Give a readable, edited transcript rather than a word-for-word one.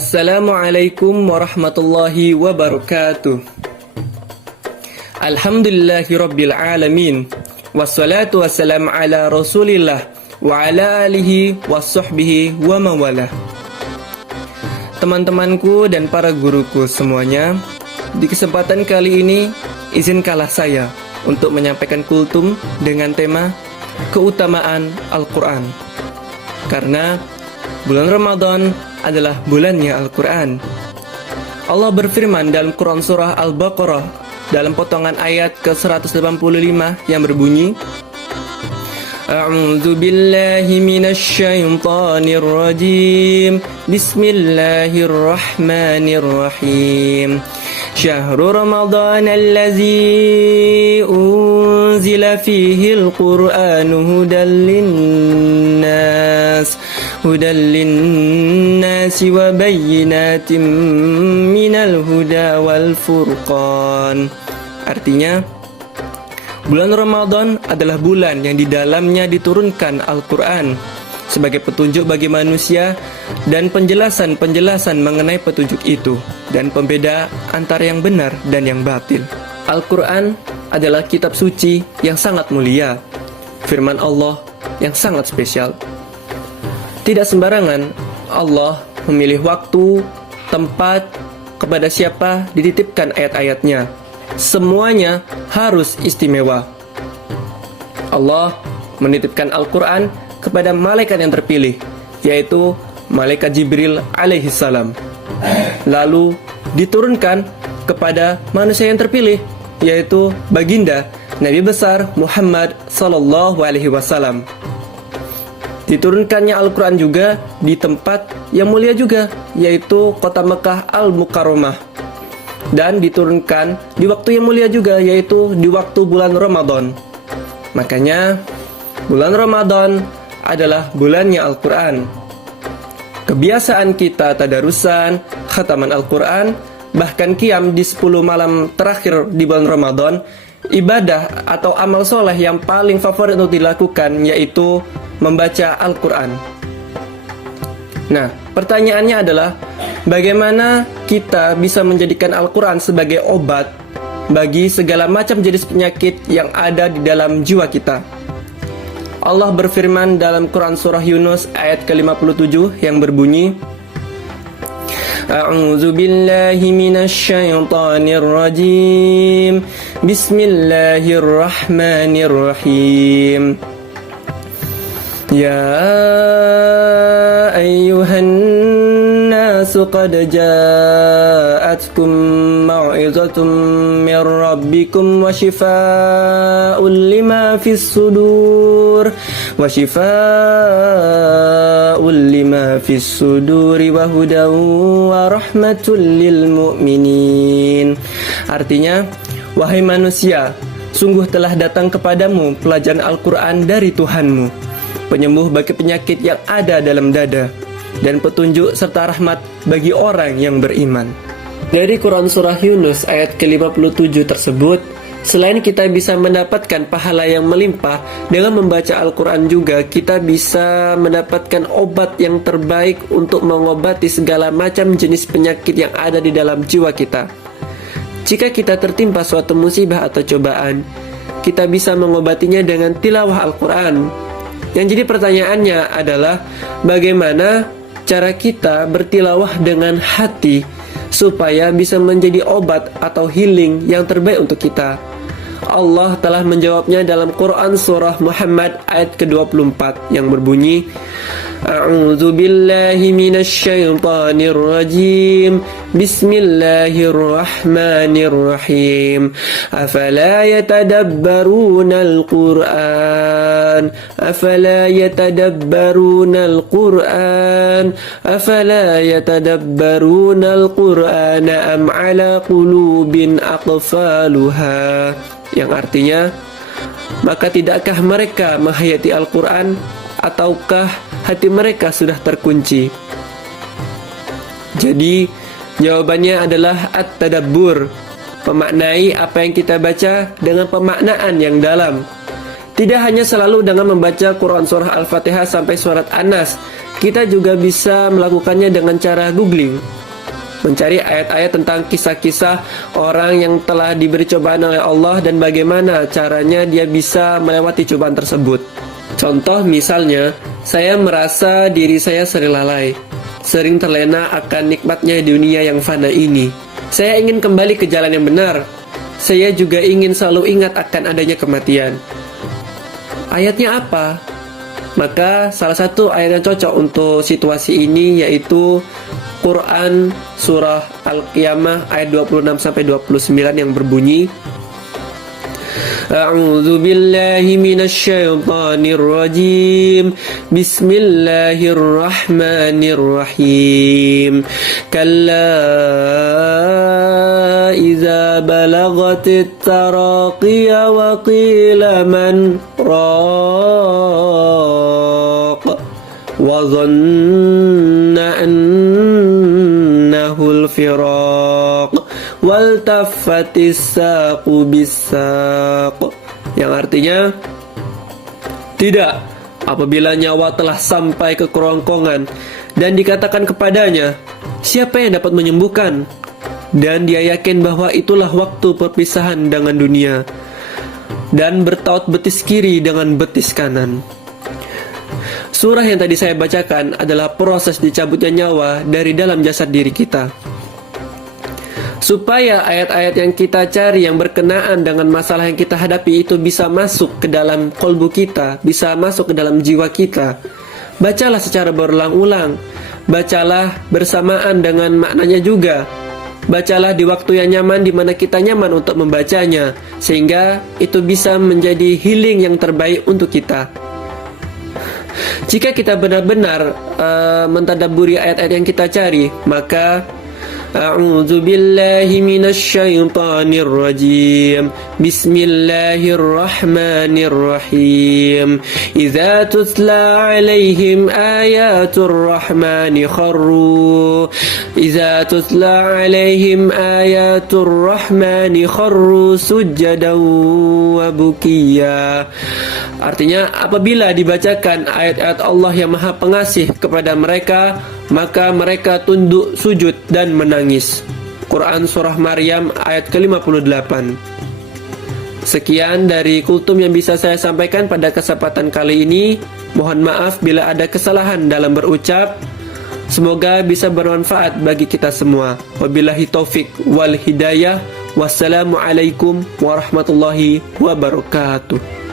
Assalamualaikum warahmatullahi wabarakatuh. Alhamdulillahi rabbil alamin. Wassalatu wassalamu ala rasulillah wa ala alihi wassuhbihi wa mawalah. Teman-temanku dan para guruku semuanya, di kesempatan kali ini izinkanlah saya untuk menyampaikan kultum dengan tema keutamaan Al-Quran. Karena bulan Ramadan adalah bulannya Al-Quran. Allah berfirman dalam Quran surah Al-Baqarah dalam potongan ayat ke-185 yang berbunyi, A'udzu billahi minasy syaithanir rajim. Bismillahirrahmanirrahim. Syahrul Ramadan allazi unzila fihi al-Qur'anu hudan linnasi wa bayyinatin minal huda wal furqan. Artinya, bulan Ramadan adalah bulan yang di dalamnya diturunkan Al-Quran sebagai petunjuk bagi manusia dan penjelasan-penjelasan mengenai petunjuk itu dan pembeda antara yang benar dan yang batil. Al-Quran adalah kitab suci yang sangat mulia, firman Allah yang sangat spesial. Tidak sembarangan Allah memilih waktu, tempat, kepada siapa dititipkan ayat-ayatnya. Semuanya harus istimewa. Allah menitipkan Al-Quran kepada malaikat yang terpilih, yaitu malaikat Jibril alaihissalam. Lalu diturunkan kepada manusia yang terpilih, yaitu baginda Nabi besar Muhammad sallallahu alaihi wasallam. Diturunkannya Al-Quran juga di tempat yang mulia juga, yaitu kota Mekah Al-Mukarramah. Dan diturunkan di waktu yang mulia juga, yaitu di waktu bulan Ramadan. Makanya bulan Ramadan adalah bulannya Al-Quran. Kebiasaan kita tadarusan, khataman Al-Quran, bahkan qiyam di 10 malam terakhir di bulan Ramadan, ibadah atau amal soleh yang paling favorit untuk dilakukan yaitu membaca Al-Quran. Nah, pertanyaannya adalah, bagaimana kita bisa menjadikan Al-Quran sebagai obat bagi segala macam jenis penyakit yang ada di dalam jiwa kita? Allah berfirman dalam Quran surah Yunus ayat ke-57 yang berbunyi, A'udzu billahi minasy syaithanir rajim. Bismillahirrahmanirrahim. Ya ayyuhan nasu qad ja'atkum mau'izatun min rabbikum wa shifaa'un lima fis sudur wa hudan wa rahmatul lil mu'minin. Artinya, wahai manusia, sungguh telah datang kepadamu pelajaran Al-Quran dari Tuhanmu, penyembuh bagi penyakit yang ada dalam dada, dan petunjuk serta rahmat bagi orang yang beriman. Dari Quran surah Yunus ayat ke-57 tersebut, selain kita bisa mendapatkan pahala yang melimpah dengan membaca Al-Quran juga, kita bisa mendapatkan obat yang terbaik untuk mengobati segala macam jenis penyakit yang ada di dalam jiwa kita. Jika kita tertimpa suatu musibah atau cobaan, kita bisa mengobatinya dengan tilawah Al-Quran. Yang jadi pertanyaannya adalah, bagaimana cara kita bertilawah dengan hati supaya bisa menjadi obat atau healing yang terbaik untuk kita? Allah telah menjawabnya dalam Quran surah Muhammad ayat ke-24 yang berbunyi, A'udzu billahi minasy syaithanir rajim. Bismillahirrahmanirrahim. Afala yatadabbaruna al-Qur'an? Afala yatadabbaruna al-Qur'an? Afala yatadabbaruna al-Qur'an am ala qulubin aqfaluha? Yang artinya, maka tidakkah mereka menghayati Al-Quran, ataukah hati mereka sudah terkunci? Jadi, jawabannya adalah at-tadabbur, memaknai apa yang kita baca dengan pemaknaan yang dalam. Tidak hanya selalu dengan membaca Quran surah Al-Fatihah sampai surat An-Nas, Kita juga bisa melakukannya dengan cara googling, mencari ayat-ayat tentang kisah-kisah orang yang telah diberi cobaan oleh Allah dan bagaimana caranya dia bisa melewati cobaan tersebut. Contoh misalnya, saya merasa diri saya sering lalai, sering terlena akan nikmatnya dunia yang fana ini. Saya ingin kembali ke jalan yang benar. Saya juga ingin selalu ingat akan adanya kematian. Ayatnya apa? Maka salah satu ayat yang cocok untuk situasi ini yaitu Quran surah Al-Qiyamah ayat 26-29 yang berbunyi, A'udzu billahi minasy syaithanir rajim. Bismillahirrahmanirrahim. Kalla idza balagatit taraqiya wa qila man raq wa dhanna annahul firaq waltaffatis saqu bis-saq, yang artinya tidak, apabila nyawa telah sampai ke kerongkongan dan dikatakan kepadanya, siapa yang dapat menyembuhkan? Dan dia yakin bahwa itulah waktu perpisahan dengan dunia, dan bertaut betis kiri dengan betis kanan. Surah yang tadi saya bacakan adalah proses dicabutnya nyawa dari dalam jasad diri kita. Supaya ayat-ayat yang kita cari yang berkenaan dengan masalah yang kita hadapi itu bisa masuk ke dalam kolbu kita, bisa masuk ke dalam jiwa kita, bacalah secara berulang-ulang, bacalah bersamaan dengan maknanya juga, bacalah di waktu yang nyaman di mana kita nyaman untuk membacanya, sehingga itu bisa menjadi healing yang terbaik untuk kita. Jika kita benar-benar mentadabburi ayat-ayat yang kita cari, maka A'udzu billahi minasy syaithanir rajim. Bismillahirrahmanirrahim. Idza tutla 'alaihim ayatur rahmani kharru sujjadan wa bukiya. Artinya, apabila dibacakan ayat-ayat Allah yang Maha Pengasih kepada mereka, maka mereka tunduk sujud dan menangis. Quran Surah Maryam ayat ke-58. Sekian dari kultum yang bisa saya sampaikan pada kesempatan kali ini. Mohon maaf bila ada kesalahan dalam berucap. Semoga bisa bermanfaat bagi kita semua. Wabillahi taufik wal hidayah. Wassalamualaikum warahmatullahi wabarakatuh.